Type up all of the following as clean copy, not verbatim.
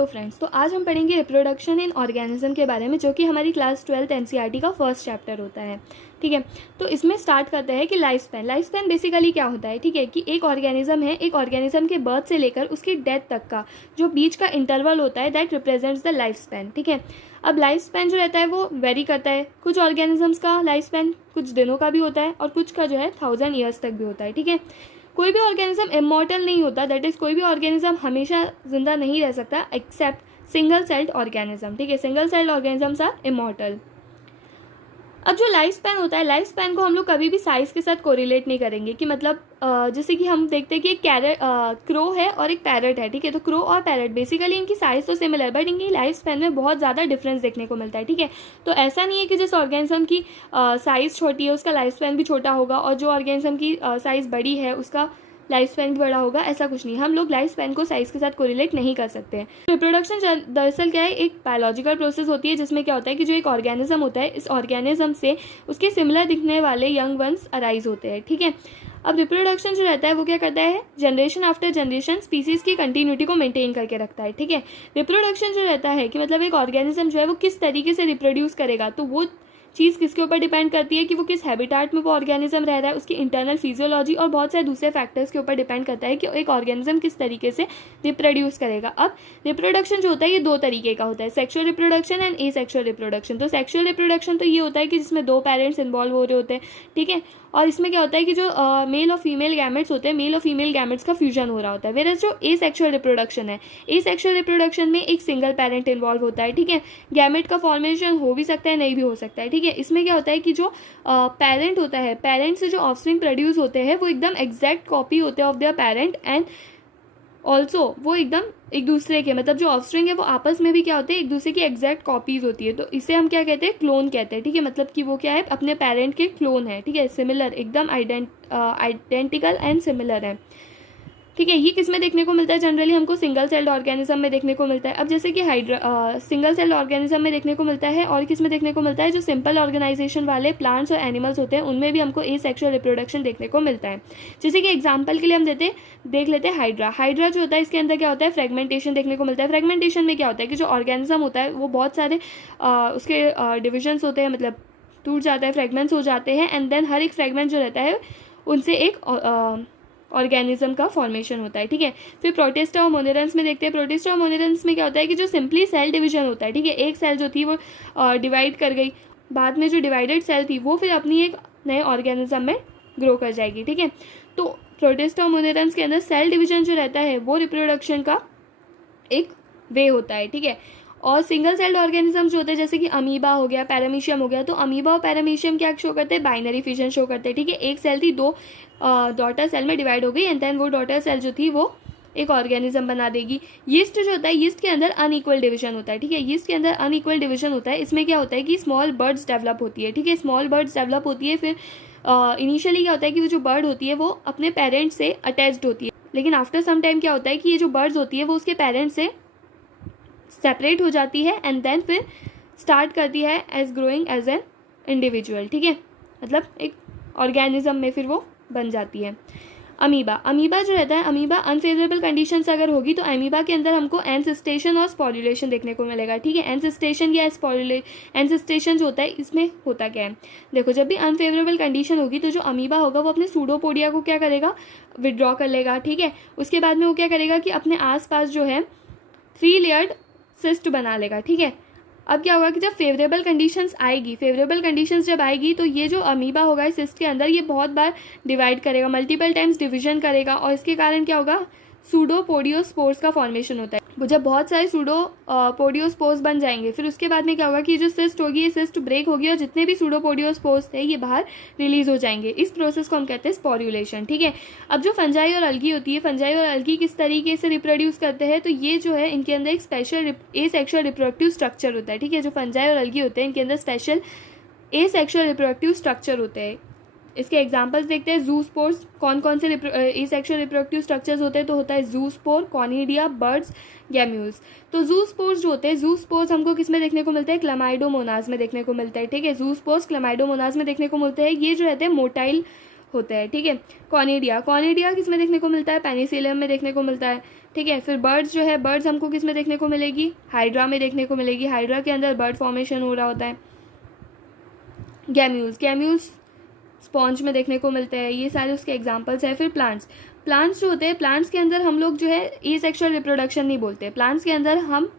Hello friends, तो आज हम पढ़ेंगे रिप्रोडक्शन इन ऑर्गेनिज्म के बारे में, जो कि हमारी क्लास 12th एनसीईआरटी का फर्स्ट चैप्टर होता है। ठीक है, तो इसमें स्टार्ट करते हैं कि लाइफ स्पैन बेसिकली क्या होता है। ठीक है, कि एक ऑर्गेनिज्म है, एक ऑर्गेनिज्म के बर्थ से लेकर उसकी डेथ तक का जो बीच का इंटरवल होता है, that represents the life span. ठीक है, अब लाइफ स्पैन जो रहता है वो वेरी करता है। कुछ ऑर्गेनिजम्स का लाइफ स्पैन कुछ दिनों का भी होता है और कुछ का जो है 1000 ईयर्स तक भी होता है। ठीक है, कोई भी ऑर्गेनिज्म इमॉर्टल नहीं होता, दैट इज कोई भी ऑर्गेनिज्म हमेशा जिंदा नहीं रह सकता एक्सेप्ट सिंगल सेल्ड ऑर्गेनिज्म। ठीक है, single celled organisms are immortal. अब जो लाइफ स्पैन होता है, लाइफ स्पैन को हम लोग कभी भी साइज के साथ कोरिलेट नहीं करेंगे कि मतलब जैसे कि हम देखते हैं कि एक क्रो है और एक पैरट है। ठीक है, तो क्रो और पैरट बेसिकली इनकी साइज तो सिमिलर, बट इनकी लाइफ स्पैन में बहुत ज़्यादा डिफरेंस देखने को मिलता है। ठीक है, तो ऐसा नहीं है कि जिस ऑर्गेनिज्म की साइज़ छोटी है उसका लाइफ स्पैन भी छोटा होगा और जो ऑर्गेनिज्म की साइज़ बड़ी है उसका लाइफ स्पैन भी बड़ा होगा, ऐसा कुछ नहीं। हम लोग लाइफ स्पैन को साइज के साथ कोरिलेट नहीं कर सकते हैं। रिप्रोडक्शन दरअसल क्या है, एक बायोलॉजिकल प्रोसेस होती है जिसमें क्या होता है कि जो एक ऑर्गेनिज्म होता है, इस ऑर्गेनिज्म से उसके सिमिलर दिखने वाले यंग वंस अराइज होते हैं। ठीक है, अब रिप्रोडक्शन जो रहता है वो क्या करता है, जनरेशन आफ्टर जनरेशन स्पीसीज की कंटिन्यूटी को मेंटेन करके रखता है। ठीक है, रिप्रोडक्शन जो रहता है कि मतलब एक ऑर्गेनिज्म जो है वो किस तरीके से रिप्रोड्यूस करेगा, तो वो चीज़ किसके ऊपर डिपेंड करती है कि वो किस हैबिटाट में वो ऑर्गेनिज्म रह रहा है, उसकी इंटरनल फिजियोलॉजी और बहुत सारे दूसरे फैक्टर्स के ऊपर डिपेंड करता है कि एक ऑर्गेनिज्म किस तरीके से रिप्रोड्यूस करेगा। अब रिप्रोडक्शन जो होता है ये दो तरीके का होता है, sexual reproduction and asexual reproduction. तो सेक्सुअल रिप्रोडक्शन तो ये होता है कि जिसमें दो पेरेंट्स इन्वॉल्व हो रहे होते हैं। ठीक है, और इसमें क्या होता है कि जो मेल और फीमेल गैमेट्स होते हैं, मेल और फीमेल गैमेट्स का फ्यूजन हो रहा होता है। वेरएज़ जो एसेक्सुअल रिप्रोडक्शन है, एसेक्सुअल रिप्रोडक्शन में एक सिंगल पेरेंट इन्वॉल्व होता है। ठीक है, गैमेट का फॉर्मेशन हो भी सकता है, नहीं भी हो सकता है। ठीक है, इसमें क्या होता है कि जो पेरेंट होता है, पेरेंट से जो ऑफस्प्रिंग प्रोड्यूस होते हैं वो एकदम एग्जैक्ट कॉपी होते हैं of their parent, and also वो एकदम एक दूसरे के, मतलब जो ऑफस्प्रिंग है वो आपस में भी क्या होते हैं, एक दूसरे की एग्जैक्ट कॉपीज होती है। तो इसे हम क्या कहते हैं, क्लोन कहते हैं। ठीक है, मतलब कि वो क्या है, अपने पेरेंट के क्लोन है। ठीक है, सिमिलर, एकदम आइडेंटिकल एंड सिमिलर है। ठीक है, ये किस में देखने को मिलता है, जनरली हमको सिंगल सेल्ड ऑर्गेनिज्म में देखने को मिलता है। अब जैसे कि सिंगल सेल्ड ऑर्गेनिज्म में देखने को मिलता है, और किस में देखने को मिलता है, जो सिंपल ऑर्गेनाइजेशन वाले प्लांट्स और एनिमल्स होते हैं उनमें भी हमको एसेक्सुअल रिप्रोडक्शन देखने को मिलता है। जैसे कि एग्जाम्पल के लिए हम देख लेते हैं हाइड्रा जो होता है, इसके अंदर क्या होता है, फ्रेगमेंटेशन देखने को मिलता है। फ्रेगमेंटेशन में क्या होता है कि जो ऑर्गेनिज्म होता है वो बहुत सारे उसके डिविजन्स होते हैं, मतलब टूट जाता है, फ्रेगमेंट्स हो जाते हैं, एंड देन हर एक फ्रेगमेंट जो रहता है उनसे एक ऑर्गेनिज्म का फॉर्मेशन होता है। ठीक है, फिर प्रोटिस्टा और मोनेरेंस में देखते हैं। प्रोटिस्टा और मोनेरेंस में क्या होता है कि जो सिंपली सेल डिवीजन होता है। ठीक है, एक सेल जो थी वो डिवाइड कर गई, बाद में जो डिवाइडेड सेल थी वो फिर अपनी एक नए ऑर्गेनिज्म में ग्रो कर जाएगी। ठीक है, तो प्रोटिस्टा और मोनेरेंस के अंदर सेल डिवीजन जो रहता है वो रिप्रोडक्शन का एक वे होता है। ठीक है, और सिंगल सेल्ड ऑर्गेनिज्म जो होते हैं जैसे कि अमीबा हो गया, पैरामीशियम हो गया, तो अमीबा और पैरामीशियम क्या शो करते हैं, बाइनरी फिजन शो करते हैं। ठीक है, एक सेल थी, दो डॉटर सेल में डिवाइड हो गई, एंड देन वो डॉटर सेल जो थी वो एक ऑर्गेनिज्म बना देगी। यीस्ट जो होता है, यीस्ट के अंदर अनइक्वल डिवीजन होता है। ठीक है, यीस्ट के अंदर अनइक्वल डिवीजन होता है। इसमें क्या होता है कि स्मॉल बर्ड्स डेवलप होती है। ठीक है, स्मॉल बर्ड्स डेवलप होती है। फिर इनिशियली क्या होता है कि वो जो बर्ड होती है वो अपने पेरेंट्स से अटैच्ड होती है, लेकिन आफ्टर सम टाइम क्या होता है कि ये जो बर्ड्स होती है वो उसके पेरेंट्स से सेपरेट हो जाती है, एंड देन फिर स्टार्ट करती है as growing as an individual. ठीक है, मतलब एक ऑर्गेनिज्म में फिर वो बन जाती है। अमीबा जो रहता है, अमीबा अनफेवरेबल कंडीशन अगर होगी तो अमीबा के अंदर हमको एंसिस्टेशन और स्पॉरुलेशन देखने को मिलेगा। ठीक है, एंसिस्टेशन या एंसिस्टेशन जो होता है इसमें होता क्या है, देखो जब भी अनफेवरेबल कंडीशन होगी तो जो अमीबा होगा वो अपने सूडोपोडिया को क्या करेगा, विड्रॉ कर लेगा। ठीक है, उसके बाद में वो क्या करेगा कि अपने आसपास जो है 3 लेयर्ड सिस्ट बना लेगा। ठीक है, अब क्या होगा कि जब फेवरेबल कंडीशंस आएगी, फेवरेबल कंडीशंस जब आएगी तो ये जो अमीबा होगा इस सिस्ट के अंदर ये बहुत बार डिवाइड करेगा, मल्टीपल टाइम्स डिवीजन करेगा, और इसके कारण क्या होगा, सूडोपोडियोस्पोर्स का फॉर्मेशन होता है। वो जब बहुत सारे सूडोपोडियोस्पोर्स बन जाएंगे फिर उसके बाद में क्या होगा कि जो सिस्ट होगी ये सिस्ट ब्रेक होगी और जितने भी सूडोपोडियोस्पोर्स थे ये बाहर रिलीज हो जाएंगे। इस प्रोसेस को हम कहते हैं स्पोरुलेशन। ठीक है, अब जो फंजाई और अलगी होती है, फंजाई और अलगी किस तरीके से रिप्रोड्यूस करते हैं, तो ये जो है इनके अंदर एक स्पेशल एसेक्सुअल रिप्रोडक्टिव स्ट्रक्चर होता है। ठीक है, जो फंजाई और अलगी होते हैं इनके अंदर स्पेशल एसेक्सुअल रिप्रोडक्टिव स्ट्रक्चर होते हैं। इसके एग्जांपल्स देखते हैं। जूस्पोर्स, कौन कौन से एसेक्सुअल रिप्रोडक्टिव स्ट्रक्चर्स होते हैं, तो होता है जूस्पोर, कॉनिडिया, बर्ड्स, गैम्यूल्स। तो जूस्पोर्स जो होते हैं, जूस्पोर्स हमको किस में देखने को मिलता है, क्लामाइडोमोनास में देखने को मिलता है। ठीक है, जूस्पोर्स क्लामाइडोमोनास में देखने को मिलते हैं, ये जो रहते हैं मोटाइल होते हैं। ठीक है, कॉनिडिया किस में देखने को मिलता है, पेनिसिलियम में देखने को मिलता है। ठीक है। फिर बर्ड्स जो है, बर्ड्स हमको किस में देखने को मिलेगी, हाइड्रा में देखने को मिलेगी। हाइड्रा के अंदर बर्ड फॉर्मेशन हो रहा होता है। गैम्यूल्स स्पॉन्ज में देखने को मिलते हैं। ये सारे उसके एग्जांपल्स हैं। फिर प्लांट्स जो होते हैं, प्लांट्स के अंदर हम लोग जो है एसेक्सुअल रिप्रोडक्शन नहीं बोलते, प्लांट्स के अंदर हम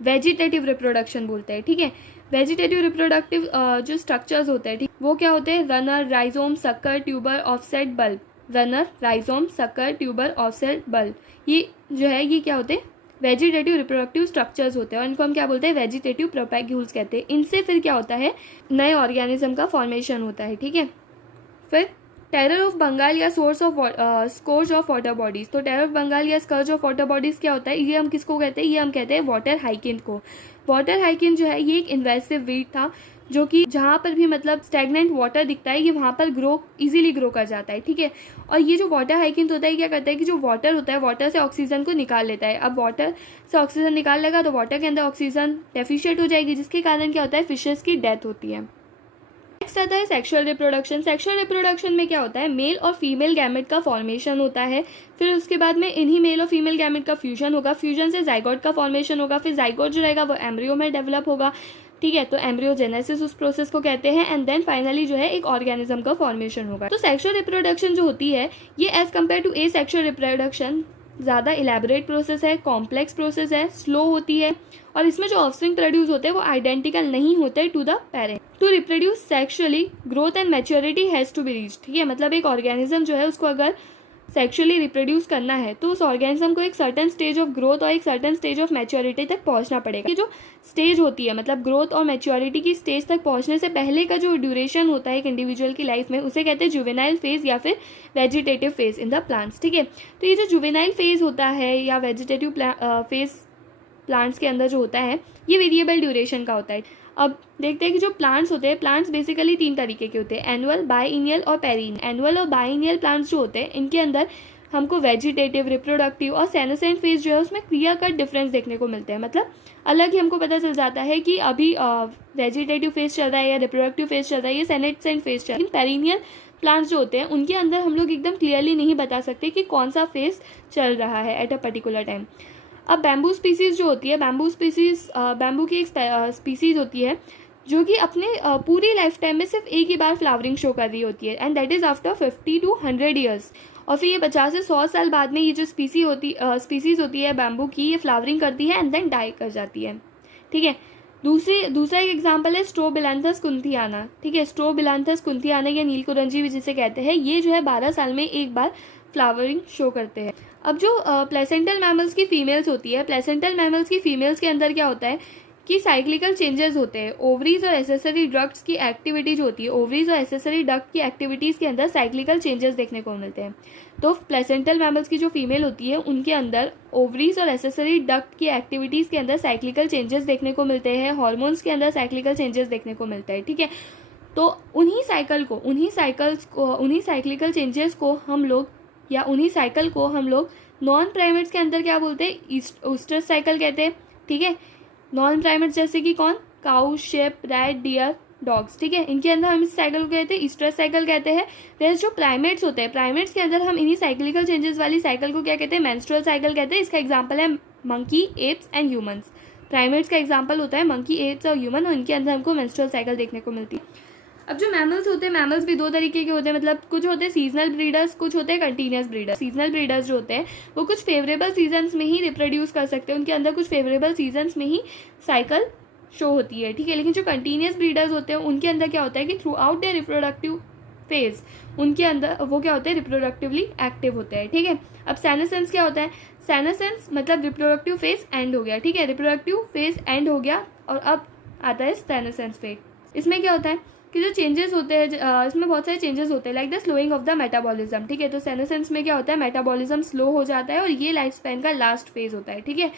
वेजिटेटिव रिप्रोडक्शन बोलते हैं, ठीक है। वेजिटेटिव रिप्रोडक्टिव जो स्ट्रक्चर्स होते हैं, ठीक, वो क्या होते हैं, runner, rhizome, sucker, tuber, offset, bulb. Runner, rhizome, sucker, tuber, offset, bulb, ये जो है ये क्या होते हैं, वेजिटेटिव रिप्रोडक्टिव स्ट्रक्चर्स होते हैं और इनको हम क्या बोलते हैं, वेजिटेटिव प्रोपैग्यूल्स कहते हैं। इनसे फिर क्या होता है, नए ऑर्गेनिज्म का फॉर्मेशन होता है, ठीक है। फिर टेरर ऑफ बंगाल या स्कोर्ज ऑफ वाटर बॉडीज। तो टेरर ऑफ बंगाल या स्कोर्ज ऑफ वाटर बॉडीज क्या होता है, ये हम किसको कहते हैं, ये हम कहते हैं वाटर हाइकिन को। वाटर हाइकिन जो है ये एक इन्वेसिव वीड था, जो कि जहाँ पर भी मतलब स्टैग्नेंट वाटर दिखता है ये वहाँ पर इजीली ग्रो कर जाता है, ठीक है। और ये जो वाटर हाइकिन होता है क्या करता है कि जो वाटर होता है, वाटर से ऑक्सीजन को निकाल लेता है। अब वाटर से ऑक्सीजन निकाल लेगा तो वाटर के अंदर ऑक्सीजन डेफिशिएंट हो जाएगी, जिसके कारण क्या होता है, फिशेस की डेथ होती है। नेक्स्ट आता है सेक्सुअल रिप्रोडक्शन। सेक्सुअल रिप्रोडक्शन में क्या होता है, मेल और फीमेल गैमेट का फॉर्मेशन होता है। फिर उसके बाद में इन्हीं मेल और फीमेल गैमेट का फ्यूजन होगा, फ्यूजन से जाइगोट का फॉर्मेशन होगा। फिर जाइगोट जो रहेगा वो एम्ब्रियो में डेवलप होगा, ठीक है। तो एम्ब्रियोजेनेसिस उस प्रोसेस को कहते हैं। एंड देन फाइनली जो है एक ऑर्गेनिज्म का फॉर्मेशन होगा। तो सेक्सुअल रिप्रोडक्शन जो होती है ये as compare to a sexual reproduction ज़्यादा इलेबोरेट प्रोसेस है, कॉम्प्लेक्स प्रोसेस है, स्लो होती है और इसमें जो ऑफस्प्रिंग प्रोड्यूस होते हैं वो आइडेंटिकल नहीं होते to the parent. To reproduce sexually growth and maturity has to be reached, ठीक है। मतलब एक ऑर्गेनिज्म जो है उसको अगर सेक्सुअली रिप्रोड्यूस करना है तो उस ऑर्गेनिज्म को एक सर्टेन स्टेज ऑफ ग्रोथ और एक सर्टेन स्टेज ऑफ मैच्योरिटी तक पहुंचना पड़ेगा। ये जो स्टेज होती है मतलब ग्रोथ और मैच्योरिटी की स्टेज तक पहुंचने से पहले का जो ड्यूरेशन होता है एक इंडिविजुअल की लाइफ में, उसे कहते हैं जुवेनाइल फेज या फिर vegetative phase in the plants, ठीक है। तो ये जो जुवेनाइल फेज होता है या वेजिटेटिव फेज प्लांट्स के अंदर जो होता है ये वेरिएबल ड्यूरेशन का होता है। अब देखते हैं कि जो प्लांट्स होते हैं, प्लांट्स बेसिकली 3 तरीके के होते हैं, एनुअल, बाइनियल और पेरिनियल। एनुअल और बाइनियल प्लांट्स जो होते हैं इनके अंदर हमको वेजिटेटिव, रिप्रोडक्टिव और सेनेसेंट फेज जो है उसमें क्लियर कट डिफरेंस देखने को मिलते हैं। मतलब अलग ही हमको पता चल जाता है कि अभी वेजिटेटिव फेज चल रहा है या रिप्रोडक्टिव फेज चल रहा है या सेनेसेंट फेज चल रहा है। लेकिन पेरिनियल प्लांट्स जो होते हैं उनके अंदर हम लोग एकदम क्लियरली नहीं बता सकते कि कौन सा फेज चल रहा है एट अ पर्टिकुलर टाइम। अब बैम्बू स्पीसीज़ जो होती है, बैम्बू की एक स्पीसीज़ होती है जो कि अपने पूरी लाइफ टाइम में सिर्फ एक ही बार फ्लावरिंग शो कर रही होती है and that is after 50 to 100 years. और फिर ये 50 से 100 साल बाद में ये जो स्पीसीज़ होती है बैम्बू की, ये फ्लावरिंग करती है एंड देन डाई कर जाती है, ठीक है। दूसरा एक एग्जाम्पल है स्ट्रोबिलैंथस कुंथियाना, ठीक है। स्ट्रोबिलैंथस कुंथियाना या नीलकुरंजी भी जिसे कहते हैं, ये जो है 12 साल में एक बार फ्लावरिंग शो करते हैं। अब जो प्लेसेंटल मैमल्स की फीमेल्स होती है, प्लेसेंटल मैमल्स की फीमेल्स के अंदर क्या होता है कि साइक्लिकल चेंजेस होते हैं। ओवरीज और एसेसरी डक्ट्स की एक्टिविटी जो होती है, ओवरीज और एसेसरी डक्ट की एक्टिविटीज़ के अंदर साइक्लिकल चेंजेस देखने को मिलते हैं। तो प्लेसेंटल मैमल्स की जो फीमेल होती है उनके अंदर ओवरीज और एसेसरी डक्ट की एक्टिविटीज़ के अंदर साइक्लिकल चेंजेस देखने को मिलते हैं, हॉर्मोन्स के अंदर साइक्लिकल चेंजेस देखने को मिलते हैं, ठीक है। तो उन्हीं साइक्लिकल चेंजेस को हम लोग नॉन प्राइमेट्स के अंदर क्या बोलते हैं, ईस्ट्रस साइकिल कहते हैं, ठीक है। नॉन प्राइमेट्स जैसे कि कौन, cow, sheep, rat, deer, dogs, ठीक है। इनके अंदर हम इस साइकिल को कहते हैं ईस्ट्रस साइकिल कहते हैं। वैसे जो प्राइमेट्स होते हैं, प्राइमेट्स के अंदर हम इन्हीं साइक्लिकल चेंजेस वाली साइकिल को क्या कहते हैं, मेंस्ट्रुअल साइकिल कहते हैं। इसका एग्जाम्पल है monkey, apps and humans. Primates का एग्जाम्पल होता है मंकी, एप्स और ह्यूमन, और इनके अंदर हमको मेंस्ट्रुअल साइकिल देखने को मिलती है। अब जो मैमल्स होते हैं, मैमल्स भी 2 तरीके के होते हैं, मतलब कुछ होते हैं सीजनल ब्रीडर्स, कुछ होते हैं कंटिन्यूस ब्रीडर्स। सीजनल ब्रीडर्स जो होते हैं वो कुछ फेवरेबल सीजन्स में ही रिप्रोड्यूस कर सकते हैं, उनके अंदर कुछ फेवरेबल सीजन्स में ही साइकिल शो होती है, ठीक है। लेकिन जो कंटिन्यूस ब्रीडर्स होते हैं उनके अंदर क्या होता है कि throughout their reproductive phase उनके अंदर वो क्या होते हैं, रिप्रोडक्टिवली एक्टिव होते हैं, ठीक है। अब सेनेसेंस क्या होता है, सेनेसेंस मतलब रिप्रोडक्टिव फेज एंड हो गया, ठीक है। रिप्रोडक्टिव फेज एंड हो गया और अब आता है सेनेसेंस फेज। इसमें क्या होता है कि जो चेंजेस होते हैं, इसमें बहुत सारे चेंजेस होते हैं, like the slowing of the metabolism, ठीक है। तो सेनेसेंस में क्या होता है, मेटाबॉलिज्म स्लो हो जाता है और ये लाइफ स्पैन का लास्ट फेज होता है, ठीक है।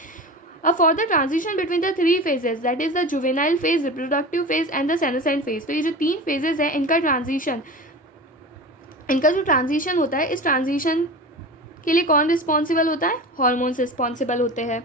अब for the transition between the 3 phases, that is the juvenile phase, reproductive phase and the senescent phase, तो ये जो 3 फेजेस है इनका जो ट्रांजिशन होता है, इस ट्रांजिशन के लिए कौन रिस्पॉन्सिबल होता है, हॉर्मोन्स रिस्पॉन्सिबल होते हैं।